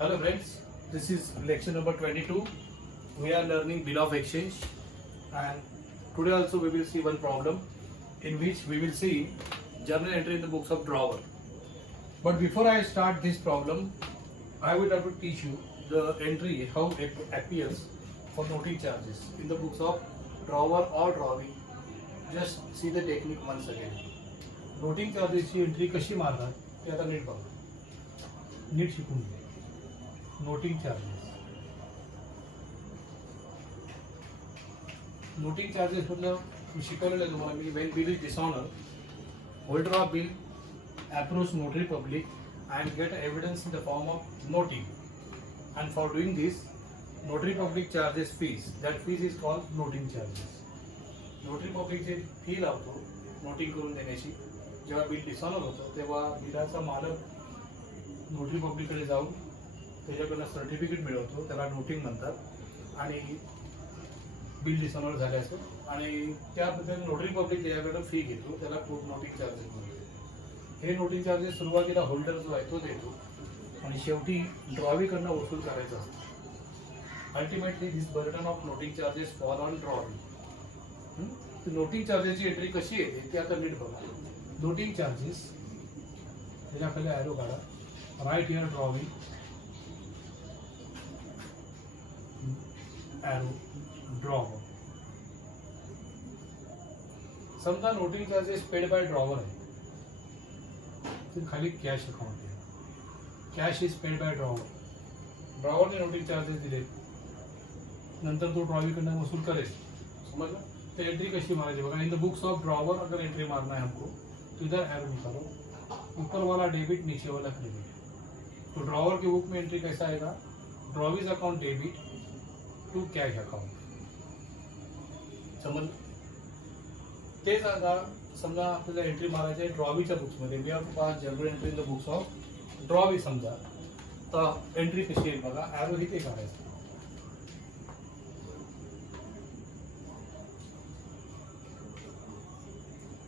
Hello friends, this is lecture number 22. We are learning bill of exchange, and today also we will see one problem in which we will see journal entry in the books of drawer. But before I start this problem, I would have to teach you the entry, how it appears for noting charges in the books of drawer or drawing. Just see the technique once again. Noting चार्जेसची entry कशी मारतात ते आता नीट बघा, NEET शिकून घ्या. Noting charges मतलब मी शिकवलेलं आहे तुम्हाला मी. When bill is dishonour, holder of bill approach notary public and get evidence in the form of noting, and for doing this notary public charges fees. That fees is called noting charges. notary public जे फी लावतो noting करून देण्याची, जेव्हा bill dishonour होतं तेव्हा बिलाचा मालक notary पब्लिककडे जाऊन त्याच्याकडनं certificate मिळवतो, त्याला नोटिंग म्हणतात, आणि बिल डिसऑनर झाल्याचं आणि त्याबद्दल नोटरी पब्लिक त्याच्याकडनं फी घेतो, त्याला नोटिंग चार्जेस म्हणतो. हे नोटिंग चार्जेस सुरुवातीला होल्डर जो आहे तो देतो आणि शेवटी ड्रॉवीकडनं वसूल करायचा असतो. Ultimately this burden of noting charges fall on drawee. Noting चार्जेसची एंट्री कशी येते ते आता नीट बघा. नोटिंग चार्जेस त्याच्याखाली ॲरो काढा, right here drawee, arrow drawer. समजा noting charges paid by drawer आहे, खाली कॅश अकाउंट आहे, cash is paid by drawer. ड्रॉवरने नोटिंग चार्जेस दिले, नंतर तो ड्रॉवीकडनं वसूल करेल. समजलं? तो एंट्री कशी मारायची बघा. इन द बुक्स ऑफ ड्रॉवर अगर एंट्री मारना है हमको तो इधर एरो निकालो, ऊपर वाला डेबिट नीचे वाला क्रेडिट. तो ड्रॉवर की बुक में एंट्री कैसा आएगा, drawee's account debit to cash account. समज तेच आता समजा आपल्याला एंट्री मारायची आहे ड्रॉवीच्या बुक्समध्ये. We have to pass journal entry in the books of drawee. समजा तर एंट्री कशी येईल बघा, ॲरो इथे काढायचं,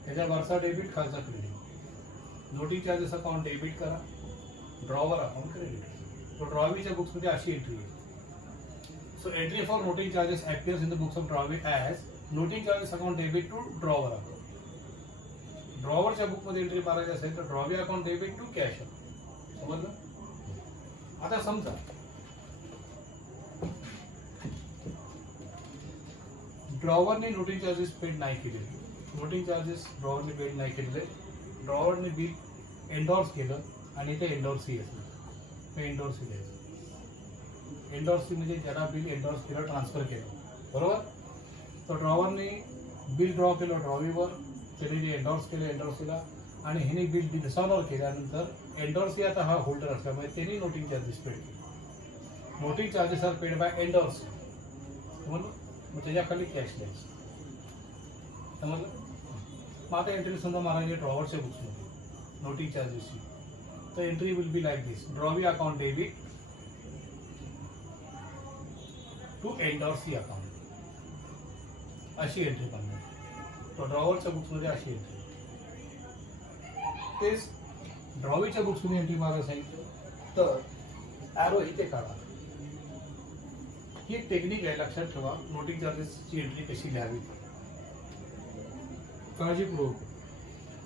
ह्याच्या वरचा डेबिट खालचा credit. Noting charges account debit करा, ड्रॉवर अकाउंट क्रेडिट. तो ड्रॉवीच्या बुक्समध्ये अशी एंट्री येईल. So entry for noting charges appears in the books of drawing as noting charges account debit to drawer account. ड्रॉवरच्या बुकमध्ये एंट्री मारायची असेल तर drawee account debit to cash account. समजलं? आता समजा ड्रॉवरने नोटिंग चार्जेस पेड नाही केले, नोटिंग चार्जेस ड्रॉवरने पेड नाही केलेले, ड्रॉवरने बिल एंडॉर्स केलं आणि ते एंडॉर्सी असलं, ते एंडॉर्सी द्यायचं. एंडॉर्सी म्हणजे ज्याला बिल एंडॉर्स केलं, ट्रान्सफर केलं, बरोबर. तर ड्रॉवरने बिल ड्रॉ केलं ड्रॉवीवर, त्याने जे एंडॉर्स केलं एंडॉर्सीला, आणि ह्याने बिल डिसऑनर केल्यानंतर एंडॉर्सी आता हा होल्डर असल्यामुळे त्यांनी नोटिंग चार्जेस पेड केले. Noting charges are paid by endorsee म्हणून मग त्याच्याखाली कॅश द्यायचं. समजलं? मग आता एंट्री समजा मारायची ड्रॉवरच्या बुक्समध्ये नोटिंग चार्जेसची, तर entry will be like this, drawee account debit to endorsee account. अशी एंट्री करणार. तो ड्रॉवरच्या बुक्समध्ये अशी एंट्री. तेच ड्रॉवीच्या बुक्समध्ये एंट्री मारायला सांगितलं तर ॲरो इथे काढा. ही टेक्निक आहे, लक्षात ठेवा. नोटिंग चार्जेसची एंट्री कशी लिहावी काळजीपूर्वक.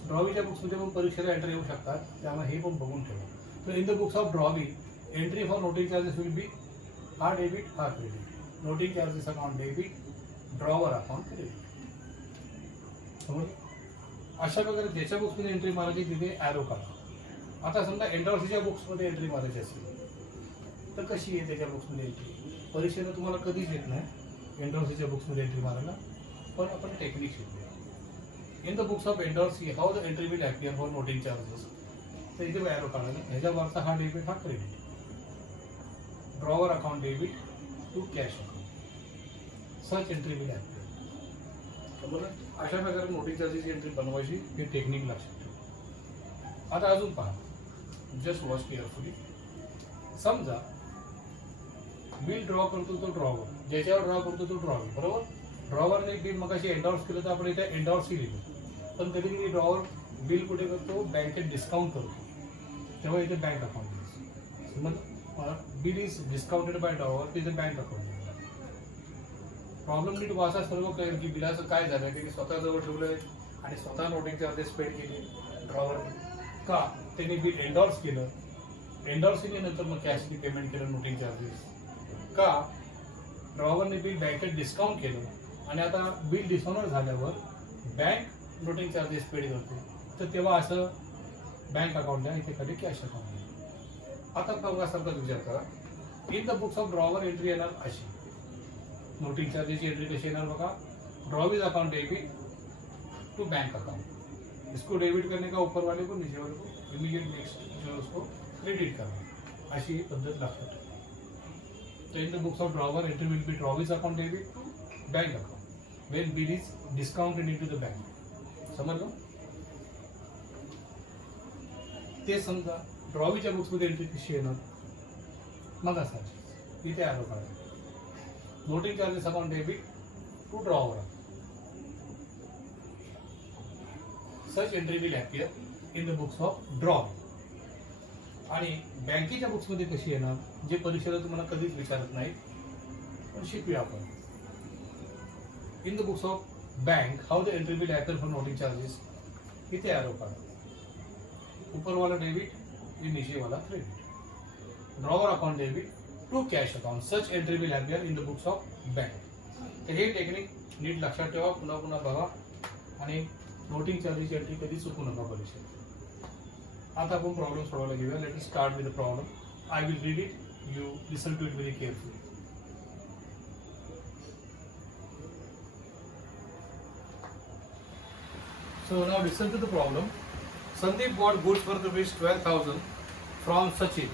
ड्रॉवीच्या बुक्समध्ये पण परीक्षेला एंट्री येऊ शकतात, त्यामुळे हे पण बघून ठेवा. तर इन the books of drawee entry for noting charges will be हा डेबिट हा credit. Noting charges account debit, drawer account credit. समज? अशा प्रकारे ज्याच्या बुक्समध्ये एंट्री मारायची तिथे ॲरो काढा. आता समजा एंडॉर्सीच्या बुक्समध्ये एंट्री मारायची असेल तर कशी आहे त्याच्या बुक्समध्ये एंट्री. परीक्षेला तुम्हाला कधीच येत नाही एंडॉर्सीच्या बुक्समध्ये एंट्री मारायला, पण आपण टेक्निक शिकूया. In the books of endorsee how the entry will appear for noting charges. तर इथे ॲरो काढायला, ह्याच्यावरचा हा डेबिट हा credit, drawer account debit to cash account. Such entry will appear. बरोबर? अशा प्रकारे नोटिंग चार्जेसची एंट्री बनवायची, हे टेक्निक लक्षात ठेवा. आता अजून पहा, जस्ट वॉच केअरफुली. समजा बिल ड्रॉ करतो तो ड्रॉवर, ज्याच्यावर ड्रॉ करतो तो ड्रॉवर, बरोबर. ड्रॉवरने बिल मगाशी एंडॉर्स केलं तर आपण इथे एंडॉर्सही लिहिलो, पण कधी कधी ड्रॉवर बिल कुठे करतो, बँकेत डिस्काउंट करतो, तेव्हा इथे बँक अकाउंट. समज? Bill is discounted by drawer to the bank account. Problem नीट वाचा सर्व कळेल की बिलाचं काय झालं की स्वतःजवळ ठेवलंय आणि स्वतः नोटिंग चार्जेस पेड केले ड्रॉवर का त्यांनी बिल एंडॉर्स केलं, एंडॉर्स केल्यानंतर मग कॅशनी पेमेंट केलं नोटिंग चार्जेस का ड्रॉवरने बिल बँकेत डिस्काउंट केलं आणि आता बिल डिस्काउंट झाल्यावर बँक नोटिंग चार्जेस पेड करते, तर तेव्हा असं बँक अकाउंट आहे इथे खाली कॅश अकाउंट आहे. आता बघासारखा विचार करा, in the books of drawer entry येणार अशी, नोटिंग चार्जेसची एंट्री कशी येणार बघा, drawee's account debit to bank account, इसको डेबिट करने का ऊपर वाले को नीचे वाले को इमीडिएट नेक्स्ट जो है उसको क्रेडिट करना, अशी पद्धत लागते. तो in the books of drawer entry will be drawee's account debit to bank account when bill is discounted into the bank. समजलं? ते समजा ड्रॉवीच्या बुक्समध्ये एंट्री कशी येणार मग असायची इथे आलो काढा, noting charges account debit to drawer, such entry will appear in the books of drawer. आणि बँकेच्या बुक्समध्ये कशी येणार, जे परीक्षेला तुम्हाला कधीच विचारत नाही पण शिकूया आपण. In the books of bank how the entry will appear for noting charges, इथे आरो काढा, ऊपर वाला डेबिट ये नीचे वाला credit, drawer account debit to cash account, such entry will appear in the books of bank. तर हे technique NEET लक्षात ठेवा, पुन्हा पुन्हा बघा आणि नोटिंग चार्जेसची एंट्री कधी चुकू नका परीक्षेत. आता आपण प्रॉब्लेम सोडवायला घेऊया. Let us start with the problem. I will read it, you listen to it very carefully. So now listen to the problem. Sandeep bought goods for rupees 12,000 from Sachin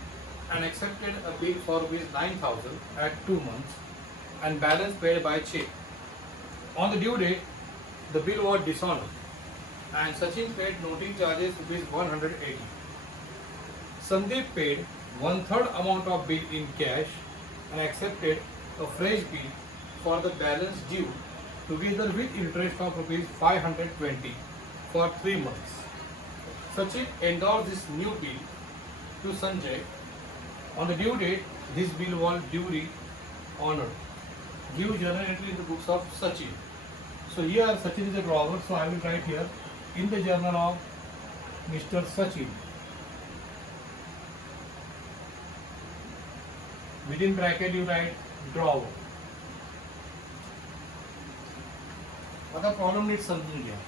and accepted a bill for rupees 9,000 at 2 months and balance paid by check. On the due date, the bill was dishonored and Sachin paid noting charges rupees 180. Sandeep paid 1/3 amount of bill in cash and accepted a fresh bill for the balance due together with interest of rupees 520 for 3 months. Sachin endorsed this new bill to Sanjay. On the due date, this bill was duly honored. Give journal entry in the books of Sachin. So here Sachin is a drawer, so I will write here in the journal of Mr. Sachin. Within bracket you write drawer. आता problem NEET समजून घ्या.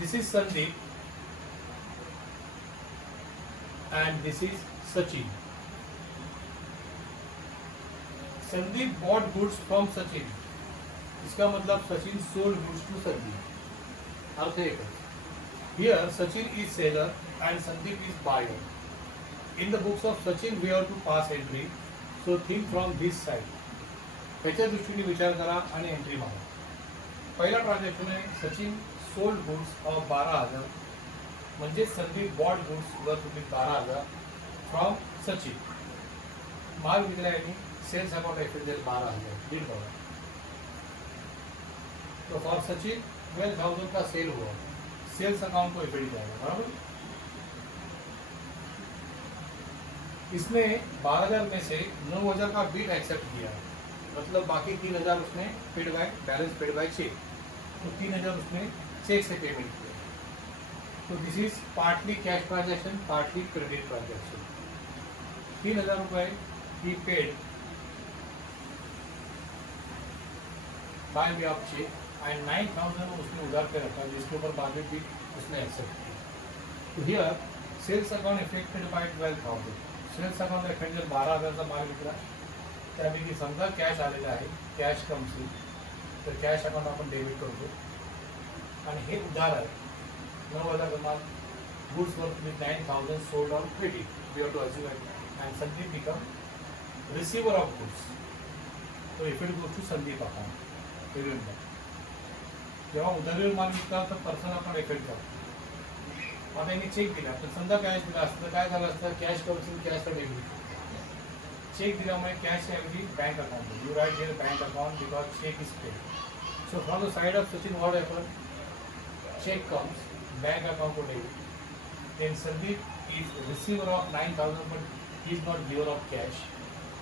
This is Sandeep and this is Sachin. Sandeep bought goods from Sachin. इसका मतलब Sachin sold goods to Sandeep. अर्थ एक है. Here Sachin is seller and Sandeep is buyer. In the books of Sachin we have to pass entry. So think from this side. त्याच्या दृष्टीने विचार करा आणि entry मारा. पहिला ट्रान्झॅक्शन आहे सचिन सोल्ड गुड्स ऑफ 12,000, म्हणजे Sandeep bought goods worth rupees 12,000 from Sachin. माल विकला यांनी, सेल्स अकाउंट एक्सपेंडिचर 12,000 बिल बघा. तो फॉर सचिन 12,000 का सेल हुआ, सेल्स अकाउंट को एफडी जाएगा बराबर. इसने 12,000 में से 9,000 का बिल एक्सेप्ट किया, मतलब बाकी 3,000 उसने paid by balance paid by cheque, तो 3,000 उसने चेक से पेमेंट किया. तो this is partly cash transaction, partly credit transaction. 3,000 रुपये he paid by way of cheque and 9,000 उसने उधार पे रखा, जिसके ऊपर बाद में भी उसने एक्सेप्ट किया. तो here sales account effected by 12,000. Sales account effected 12,000चा माल विकला, त्यापैकी समजा कॅश आलेला आहे, कॅश कम्स इन, तर कॅश अकाउंट आपण डेबिट करतो आणि हे उधार आहे 9,000 माल. Goods worth with 9,000 sold on credit, we have to assume and Sandeep become receiver of goods. तो effect goes to Sandeep account. Remember, जेव्हा उधारीवर माल विकला तर पर्सनल अकाउंट इफेक्ट करतो. आता यांनी चेक दिला, तर समजा कॅश दिला असतं तर काय झालं असतं, कॅश कम्स इन, कॅशचा डेबिट. चेक दिल्यामुळे कॅश ऐवजी bank account. You write here bank account because cheque is paid. So from the side of Sachin what happened, cheque comes, bank account को debit. Then Sandeep is receiver of 9,000 but he is not giver of cash,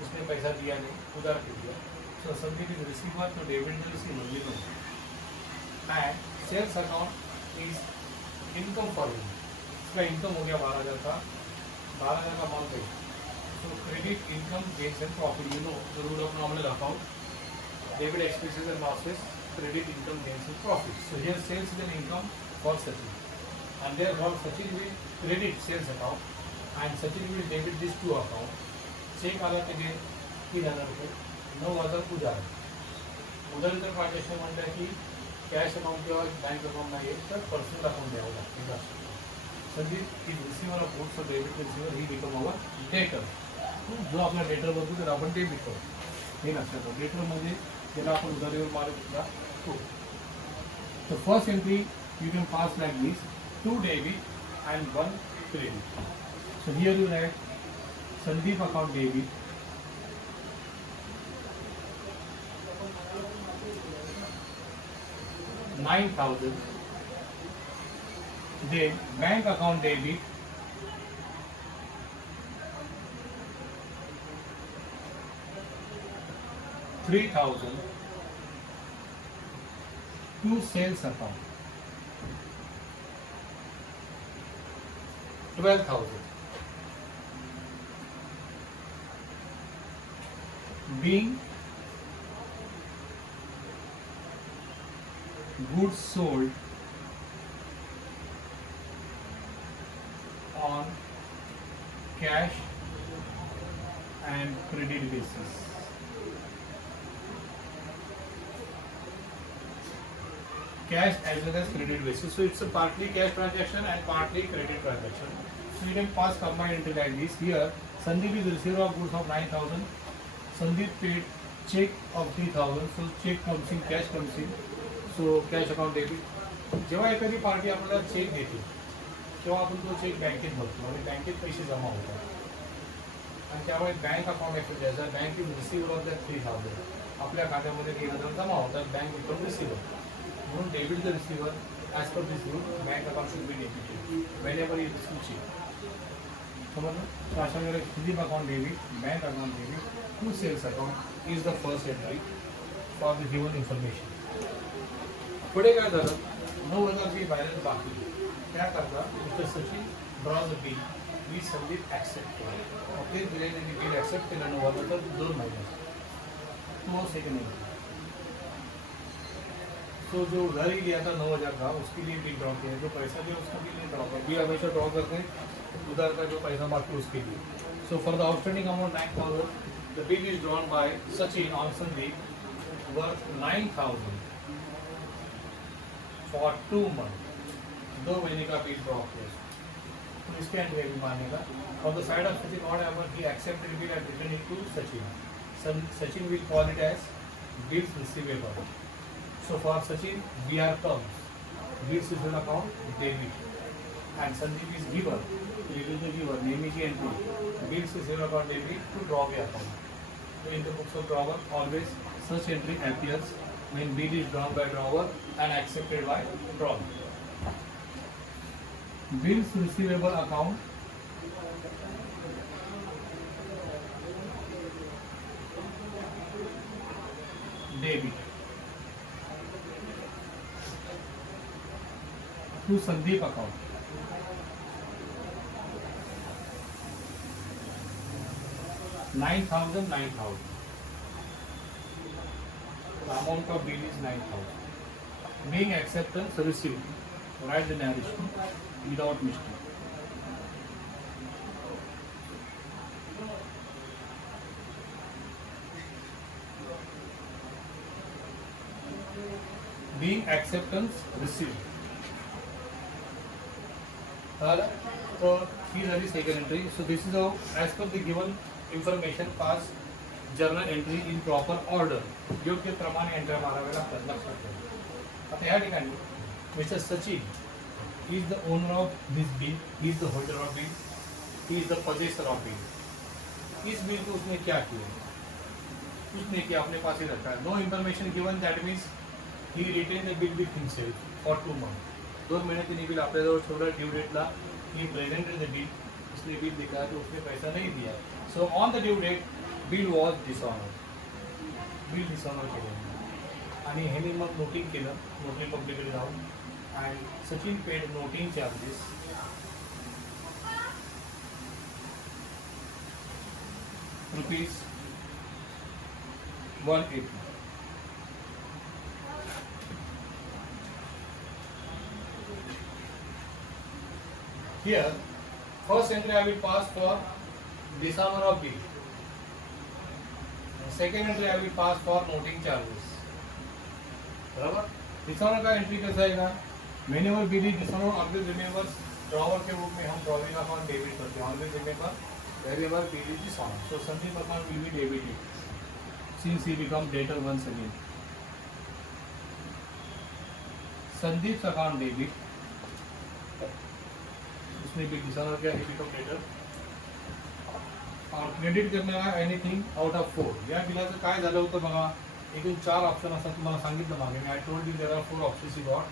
उसने पैसा दिया नहीं, उधार कर दिया. So Sandeep is receiver to debit the receiver you know. And sales account is income for him, इसका income हो गया 12,000 का, 12,000 का अमाउंट है. सो credit income gains and profit, you know the rule of nominal account, debit expenses and losses, credit income gains and profit. So here sales is an income for Sachin, and therefore Sachin will credit sales account and Sachin will debit these two accounts. Cheque आला त्याने 3,000 रुपये, 9,000 उधार. उधारीचं transaction म्हटलं की cash account किंवा bank account नाही आहे तर पर्सनल अकाउंट द्यावं लागतं. Sandeep is receiver of goods, so debit receiver he become our debtor. जो आपला डेटर बनतो तर आपण डेबिट करतो, हे लक्षात ठेवा. डेटरमध्ये त्याला आपण उधारीवर माल घेतला तो. So first entry you can pass like this, 2 debit and 1 credit. So here you write Sandeep account debit, $9,000. Then bank account debit, $3,000. To sales account, 12,000. Being goods sold on cash and credit basis. Cash as well as credit basis. So it's a partly cash transaction and partly credit transaction. So you can pass combined entry like this. Here Sandeep is receiver of goods of 9,000. Sandeep paid check of 3,000. So check comes in, cash comes in. So cash account debit. जेव्हा एखादी party आपल्याला check देते तेव्हा आपण तो check बँकेत भरतो आणि बँकेत पैसे जमा होतात आणि त्यामुळे बँक अकाउंट ॲक्टिव्ह द्यायचा. Bank is receiver of that 3,000. आपल्या खात्यामध्ये 3,000 जमा होतात, बँक बिकम रिसिव्हर. म्हणून debit the receiver as per this rule bank account should be debited whenever is receive cheque. समजलं? तर अशा वेळेला Sandeep account debit, bank account debit to sales account is the first entry for the given information. पुढे काय झालं, 9,000 balance बाकी, त्याकरता mister Sachin drawers the bill, me Sandeep accept केलं. ओके, दिलेले बिल ॲक्सेप्ट केलं 9,000 तर 2 महिने. तो सेकंड एंट्री. तो जो उधारी लिया था 9,000 का, उसके लिए बिल ड्रॉ किया, जो पैसा दिया उसका बिल नहीं ड्रॉ किया. बिल हमेशा ड्रॉ करते हैं उधार का जो पैसा बाकी उसके लिए. So for the outstanding amount 9,000, the bill is drawn by Sachin on Sandeep worth 9,000 for 2 month. 2 महीने का बिल ड्रॉ किया. तो इसके एंड भी मानेगा. On the side of Sachin odd ever he accepted bill and return it to Sachin. Sachin will call it as bills receivable. So for Sachin, BR comes, bills receivable account debit, and Sandeep is giver. He will the giver, name is entry. Bills receivable account debit to draw the account. So in the books of drawer, always such entry appears when bill is drawn by drawer and accepted by drawer. Bills receivable account debit to Sandeep account. $9,000. The amount of bill is 9,000. Being acceptance received. Write the narration without mistake. Being acceptance received. So here is second entry. So this is how, as per the given information, pass journal entry in proper order. योग्य प्रमाणे entry मारावे लागतात, लक्षात ठेवा. आता या ठिकाणी mister Sachin is the owner of this bill, he is the holder of bill, he is the possessor of bill. इस bill को उसने क्या किया? उसने क्या अपने पास ही रखा है. No information given, that means he retained the bill with himself for 2 months. 2 महिने त्यांनी बिल आपल्याजवळ ठेवलं ड्यू डेटला. He presented the bill. इसलिए बिल दिखा तो उसने पैसा नहीं दिया. So on the due date bill was dishonour. Bill dishonour केलं आणि ह्याने मग नोटिंग केलं. नोटिंग पब्लिकली जाऊन and Sachin paid noting charges rupees 180. Here, first entry I will pass for dishonor of bill. Second entry I will pass for noting charges. बराबर. Dishonour का entry कैसा आएगा? Whenever bill is dishonor, always remember drawer के रूप में हम drawing account debit करते हैं. Always remember wherever bill is dishonor. So Sandeep account will be debited since he become debtor once again. Sandeep's account debit. उसने भी dishonour किया, he become debtor. और क्रेडिट करणारा एनिथिंग आउट ऑफ 4. या बिलाचं काय झालं होतं बघा. एकूण 4 ऑप्शन असतात. तुम्हाला सांगितलं मागे मी. I told you there are 4 options he got.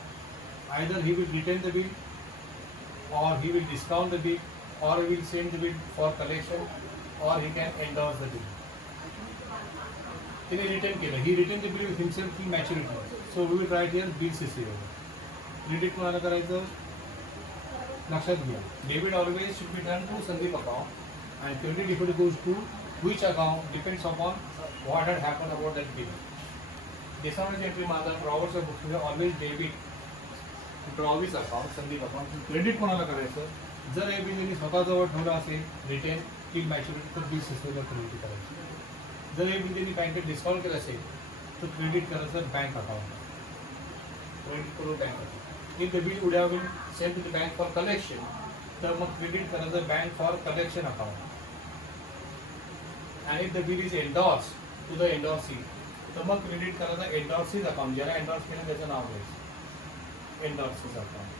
Either he will retain the bill, or he will discount the bill, or he will send the bill for collection, or he can endorse the bill. तिने return केलं. He return the bill himself की maturity. So we will write here bills receivable. Credit कोणाला करायचं लक्षात घ्या. Debit always should be done to Sandeep account and credit if it goes to which account depends upon what had happen about that bill. डिसऑनरची entry माझा ड्रॉवरच्या बुकमध्ये always debit drawee's account Sandeep account. Credit कोणाला करायचं? जर हे बिल त्यांनी स्वतःजवळ ठेवलं असेल रिटेन टिल मॅच्युरिटी तर बिल सिस्टमला क्रेडिट करायचं. जर हे बिल त्यांनी बँकेत डिस्काउंट केलं असेल तर क्रेडिट करायचं बँक अकाउंट. क्रेडिट करून bank account. If the bill would have been sent to the bank for collection, तर मग क्रेडिट करायचं बँक फॉर कलेक्शन अकाउंट. आणि if the bill is endorsed to the endorsee, तर मग credit करायचं एंडॉर्सीज account. ज्याला एंडॉर्स केलं त्याचं नाव घ्यायचं एंडॉर्सीज अकाउंट.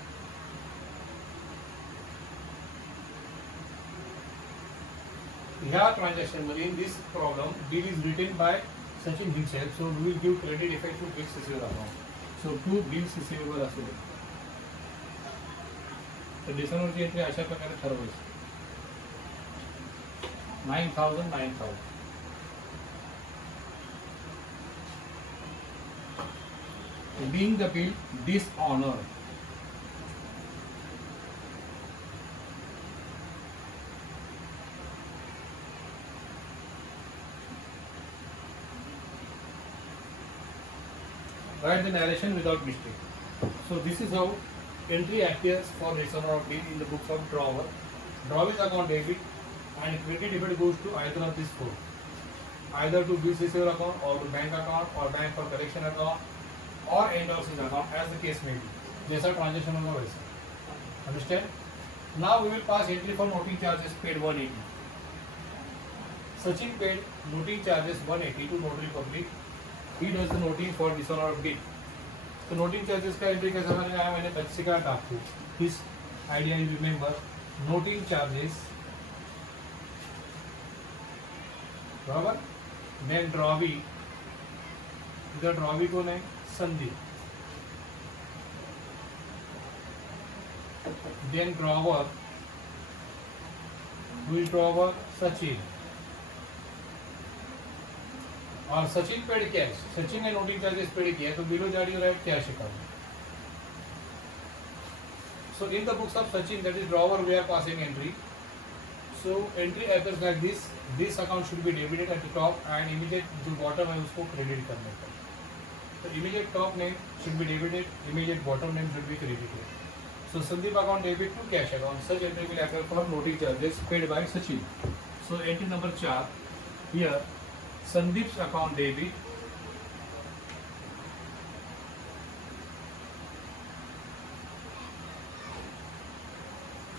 ह्या ट्रान्झॅक्शन मध्ये in this problem bill is retain by Sachin himself. So we will give credit effect to bills receivable account. So to bills receivable असेल तर डिसऑनरची एंट्री अशा प्रकारे ठरवायची. 9,000. Being the bill dishonored. Write the narration without mistake. So this is how entry appears for dishonor of bill in the books of drawer. Drawings account debit and credit if it goes to either of these 4. Either to bills receiver account or to bank account or bank for collection account or endorses account as the case may be. जैसा transaction होगा वैसा. Understand? Now we will pass entry for noting charges paid 180. Sachin paid noting charges 180 to notary public. He does the noting for dishonor of bill. तो noting charges का entry कैसा बनेगा मैंने बच्चे का आपको this idea you remember. Noting charges बराबर. Then drawee. इधर ड्रॉवी कौन है? संदीप. Then drawer. हुई ड्रॉवर? सचिन. और सचिन पेड कैश. सचिन ने नोटिंग चार्जेस पेड किया तो बिलो जारी write cash account. So in the books of Sachin that is drawer we are passing entry. So entry appears like this. This account should be debited at the top and immediate जो bottom है उसको credit करने का. तो immediate top name should be debited, immediate bottom name should be credited. So Sandeep account debit to cash account. Such entry will appear for noting charges paid by Sachin. So entry number 4 here. Sandeep's account debit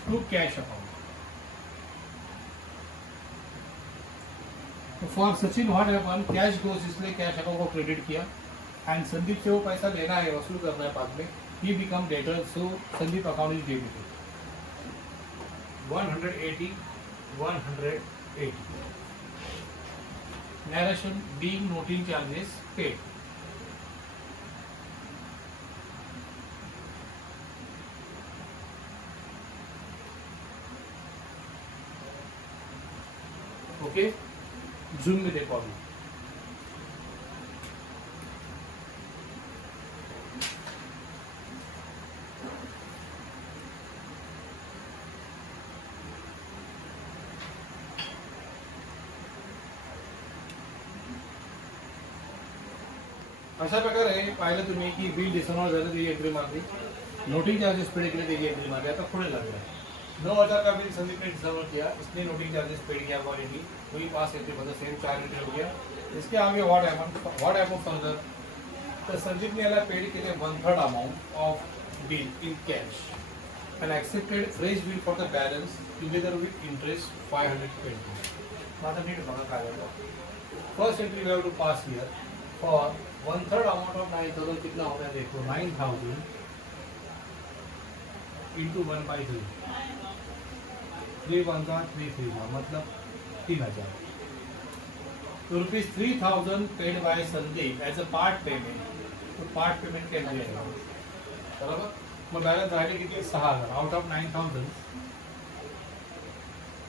to cash account. तो for Sachin what happen cash goes इसलिए cash account को credit किया and Sandeep से वो पैसा लेना है वसूल करना है बाद में. He become debtor. So Sandeep account is debited 180. Narration being noting charges paid. Okay, zoom में देखो अभी। अशा प्रकारे पाहिलं तुम्ही की बिल डिसऑनर झालं, त्याची एंट्री मारली, नोटिंग चार्जेस पेड केले, त्याची एंट्री मारली। आता पुढे लागला 9,000 का बिल संदीप ने डिसऑनर किया, इसने नोटिंग चार्जेस पेड किया क्वालिटी, वही पास एंट्री मतलब सेम 4 एंट्री हो गया। इसके आगे व्हाट हैपेंड फर्दर, तो संदीप ने याला पेड केले 1/3 amount of bill in cash and accepted fresh bill for the balance together with interest 520. आता नीट बघा काय झालं। First entry we have to pass here for 1/3 amount of 9,000 कितना होता है देखो, 9,000 इंटू 1/3, 3 1 का 3 3 का मतलब 3,000। तो ₹3,000 paid by Sandeep as a part payment, तो पार्ट पेमेंट के लिए आएगा बराबर। मग बॅलन्स राहिले किती, 6,000 आउट ऑफ 9,000,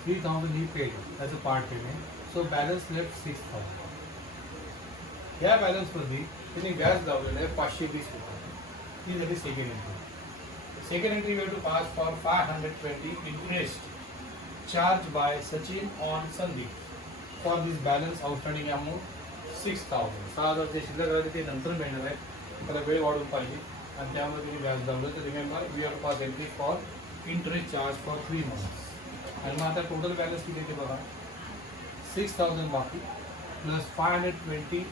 3,000 ही paid as a part payment, so balance left 6,000। या बॅलन्सवरती त्यांनी व्याज लावलेलं आहे 520 रुपये, ती झाली second entry. Second entry we to pass for 520 interest charge by Sachin on Sandeep for this balance outstanding amount 6,000। 6,000 जे शिल्लक राहिले ते नंतर मिळणार आहे, त्याला वेळ वाढून पाहिजे आणि त्यामुळे तुम्ही व्याज लावलं। तर remember we have to pass entry for interest charge for 3 months. आणि मग आता टोटल बॅलन्स किती ते बघा, 6,000 बाकी प्लस 520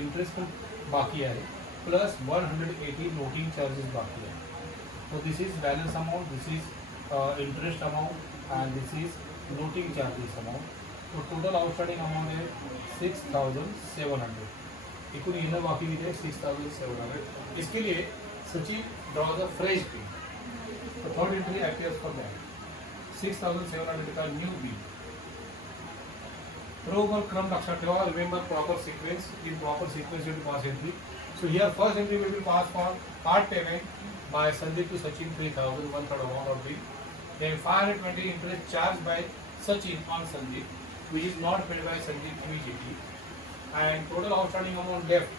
इंटरेस्ट पण बाकी आहे, प्लस 180 नोटिंग चार्जेस बाकी आहे। तो this is balance amount, this is interest amount and this is noting charges amount. तो टोटल आउटस्टँडिंग अमाउंट है 6,700। एकूण येणं बाकी है 6,700। इसके लिए Sachin draws a fresh bill, तो third entry appears for that 6,700 का न्यू बिल। बरोबर क्रम लक्षात ठेवा, remember proper sequence, in proper sequence you to pass entry. So here first entry will be pass for part payment by Sandeep to Sachin 3,000, 1/3 amount of bill. Then 520 interest charged by Sachin on Sandeep, which is not paid by Sandeep immediately. And total outstanding amount left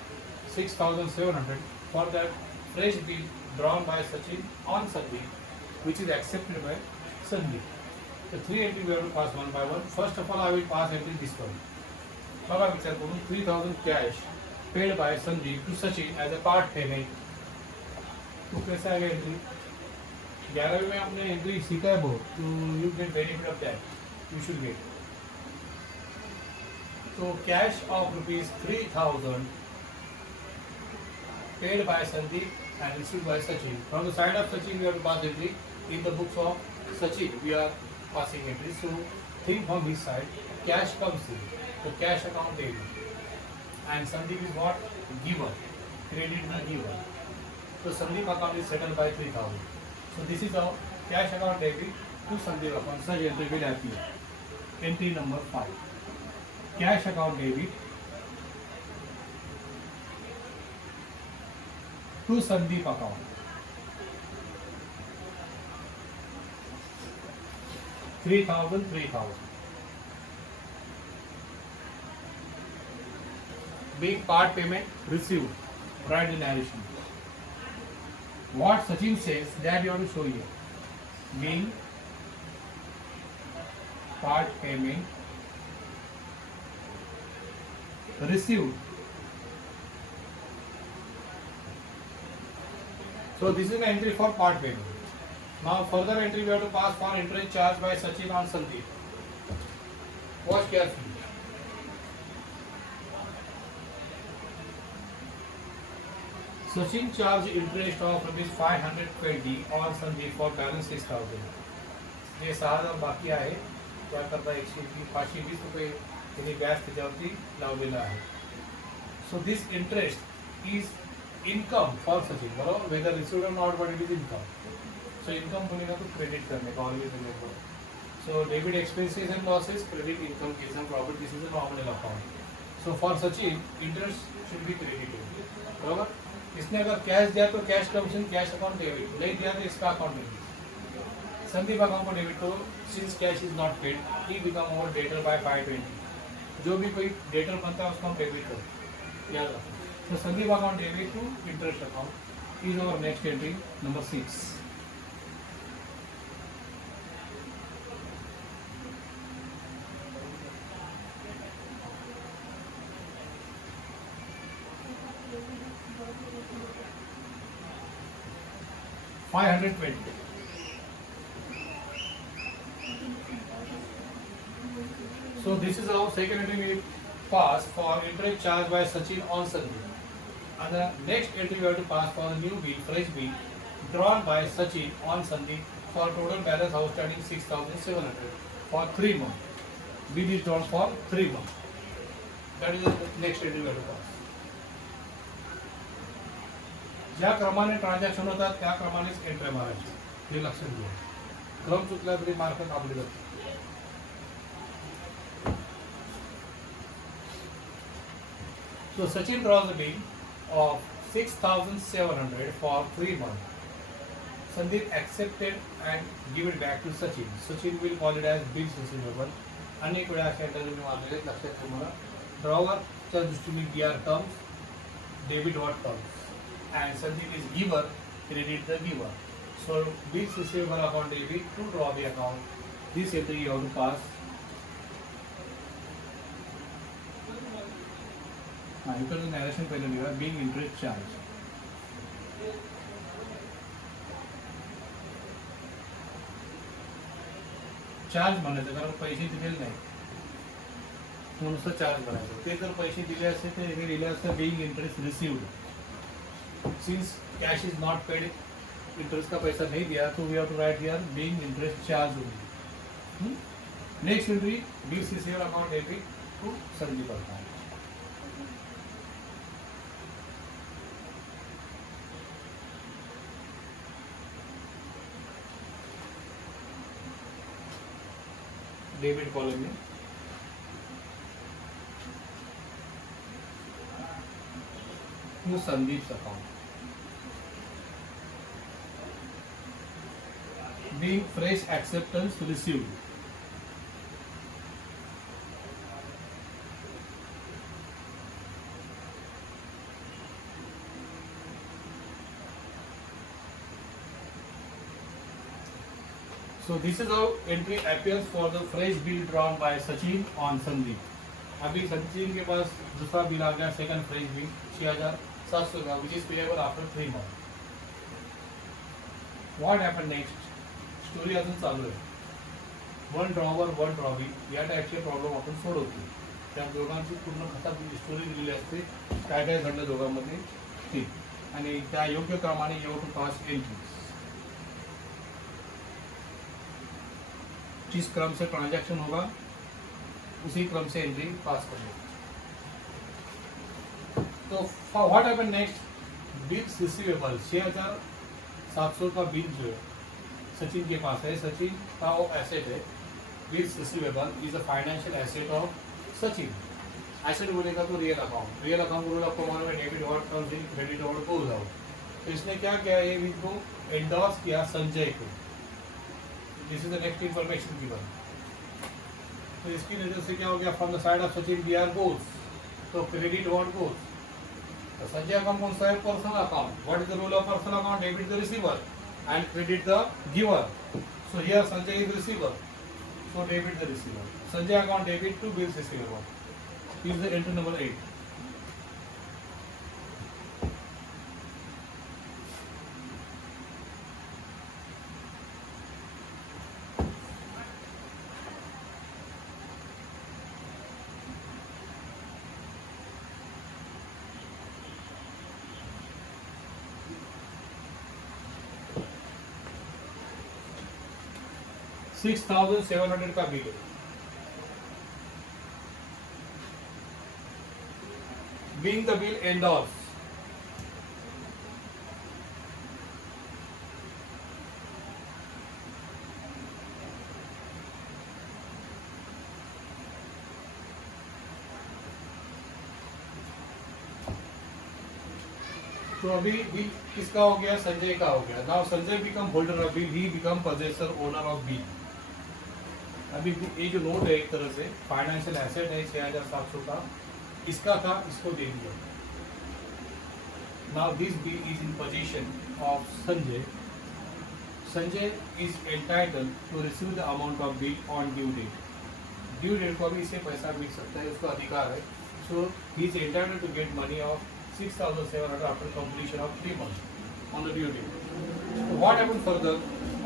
6,700 for that fresh bill drawn by Sachin on Sandeep, which is accepted by Sandeep. The three entry we have to pass one by one. First of all, I will pass entry this one. बघा विचार करून 3,000 cash paid by Sandeep to Sachin as a part payment. तो कैसा है entry, 11वीं में आपने entry सीखा है बहुत, तो you get benefit of that, you should get. तो cash of ₹3,000 paid by Sandeep and received by Sachin from the side of Sachin. We have to pass entry in the books of Sachin, we are passing entry. So think from this side, cash comes in, तो cash account debit and Sandeep is what, giver, credit ना giver. So Sandeep account is settled by 3,000. So this is our cash account debit to Sandeep account. Such entry will appear. Entry number 5. Cash account debit to Sandeep account. 3,000, 3,000. Being part payment received. Write the narration. What Sachin says that you have to show here. Being part payment received. So this is an entry for part payment. Now further entry we have to pass for interest charged by Sachin on Sandeep. Watch carefully. Sachin charged interest of ₹520 on Sandeep for balance 6,000. जे 6,000 बाकी आहे त्याकरता 520 रुपये त्यांनी व्याज त्याच्यावरती लावलेलं आहे. So this interest is income for Sachin, बरोबर, वेदर रिसीव्ड और not, but it is income. So income बोलेगा तो क्रेडिट करने का, always remember. So debit expenses and losses, credit income gains and profit, this is a nominal account. So for Sachin interest should be credited, बरोबर. इसने अगर cash दिया तो cash commission cash account debit, नहीं दिया तो इसका अकाउंट डेबिट. संदीप अकाउंट को डेबिट तो since cash is not paid he become our debtor by 520। जो भी कोई डेटर बनता है उसको हम डेबिट करो, याद रखो। तो Sandeep account debit to interest account is our next entry number 6। $520। So this is our second entry we pass for interest charged by Sachin on Sunday. And the next entry we have to pass for the new bill, fresh bill, drawn by Sachin on Sunday for total balance outstanding 6,700 for 3 months. Bill is drawn for 3 months. That is the next entry we have to pass. ज्या क्रमाने transaction होतात त्या क्रमानेच entry मारायची, हे लक्षात घ्या. क्रम चुकला तरी मार्क कापले जातात. So Sachin draws a bill of 6,700 for 3 months. Sandeep accepted and give it back to Sachin. Sachin will call it as bills receivable. अनेक वेळा अशा एंट्री मी मारलेले आहेत, लक्षात ठेवा. ड्रॉवरच्या दृष्टीने BR comes, debit what comes. And Sandeep is giver, credit the giver. So bills receivable account debit to draw the account. This entry you have to pass. इकडे narration पहिले लिहा, being interest charge. चार्ज म्हणायचं कारण पैसे दिलेले नाही म्हणून charge बनायचं. ते जर पैसे दिले असते तर हे लिहिले असतं being interest received. Since cash is not paid, interest का पैसा नहीं दिया तो we have to write here being interest charge only. Next entry bills receivable account debit to Sandeep account. Debit column में to Sandeep's account. Being fresh acceptance received. So this is how entry appears for the fresh bill drawn by Sachin on Sandeep. अभी सचिन के पास दूसरा bill आ गया, second fresh bill 6,700 का, which is payable after 3 months. What happened next? Story अजून चालू आहे. One drawer one drawee या टाईपचे प्रॉब्लेम आपण सोडवतो. त्या दोघांची पूर्ण कथा स्टोरी दिलेली असते, काय काय घडलं दोघांमध्ये ते, आणि त्या योग्य क्रमाने यू टू पास एंट्रीज. जिस क्रम से ट्रांजैक्शन होगा उसी क्रम से एंट्री पास करनी. तो what happen next? Bills receivable 6,700 का बिल जो है सचिन के पास है. सचिन का वो एसेट है. Bills receivable is a financial asset of Sachin. Asset बोलेगा तो रियल अकाउंट. रियल अकाउंट बोले आपको मालूम है debit word comes in, credit word goes out. तो इसने क्या किया, ये बिल को एंडोर्स किया संजय को. This is the next information given. तो इसकी वजह से क्या हो गया, from the side of Sachin BR goes, तो क्रेडिट वर्ड गोज. तो संजय अकाउंट कौन सा है? Personal account. What is the rule of personal account? Debit the receiver and credit the giver. So here Sanjay is receiver, so debit the receiver. Sanjay account debit to bills receivable. Here is the entry number 8. $6,700 का bill है. Being the bill endorsed, तो अभी bill किसका हो गया, संजय का हो गया. Now Sanjay become holder of bill, he become possessor owner of bill. अभी ये जो नोट है एक तरह से फाइनेंशियल एसेट है 6,700 का, इसका था, इसको दे दिया. Now this bill is in position of Sanjay. Sanjay is entitled to receive the amount of bill on due date. Due date को अभी इसे पैसा मिल सकता है, उसका अधिकार है. So he is entitled to get money of 6,700 after completion of 3 months on the due date. So what happened further?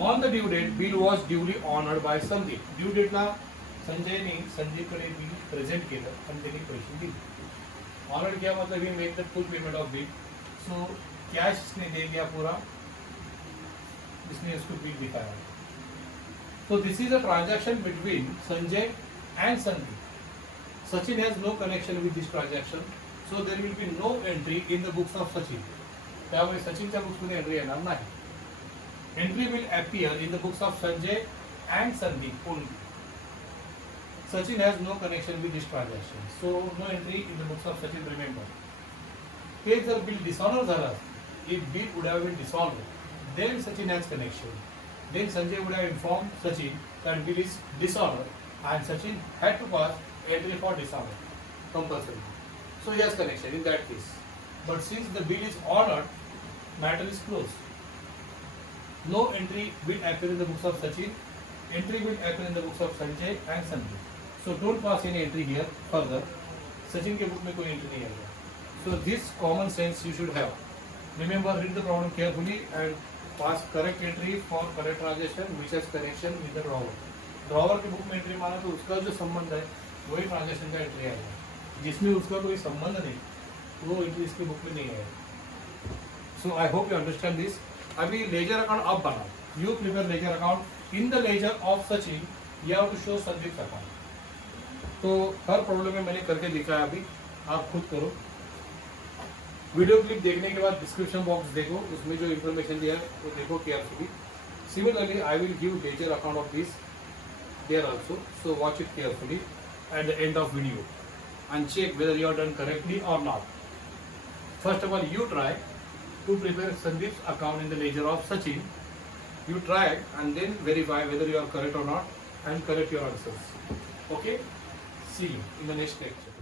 On the due date, bill was duly honored by Sandeep. Due date ला संजयने संदीपकडे bill present केलं आणि त्यांनी पैसे दिले. Honoured किया मतलब he make the full payment of bill. So cash ने दे दिया पूरा, इसने उसको बिल दिखाया. So this is a transaction between Sanjay and Sandeep. Sachin has no connection with this transaction. So there will be no entry in the books of Sachin. त्यामुळे सचिनच्या बुक्समध्ये entry येणार नाही. Entry will appear in the books of Sanjay and Sandeep only. Sachin has no connection with this transaction. So no entry in the books of Sachin, remember. हे जर bill dishonor झाला, if bill would have been dishonored, then Sachin has connection. Then Sanjay would have informed Sachin that bill is dishonored and Sachin had to pass entry for dishonor compulsory. So he has connection in that case. But since the bill is honored, matter is closed. No entry will appear in the books of Sachin. Entry will appear in the books of Sanjay and Sandeep. So don't pass any entry here further. Sachin के book में कोई entry नहीं आएगा. So this common sense you should have. Remember, read the problem carefully and pass correct entry for correct transaction which has connection with the drawer. Drawer के book में entry माना तो उसका जो संबंध है वही transaction का entry आएगा. जिसमें उसका कोई संबंध नहीं, वो entry इसके book में नहीं आएगा. So I hope you understand this. अभी लेजर अकाउंट अब बनाओ. You prepare ledger account in the ledger of Sachin. You have to show Sandeep's account. तो हर प्रॉब्लम में मैंने करके दिखाया, अभी आप खुद करो. वीडियो क्लिप देखने के बाद डिस्क्रिप्शन बॉक्स देखो, उसमें जो इन्फॉर्मेशन दिया है वो देखो carefully. Similarly, I will give ledger account of this there also. So watch it carefully at the end of video and check whether you are done correctly or not. First of all, you try to prepare Sandeep's account in the ledger of Sachin. You try and then verify whether you are correct or not and correct your answers. Okay? See you in the next lecture.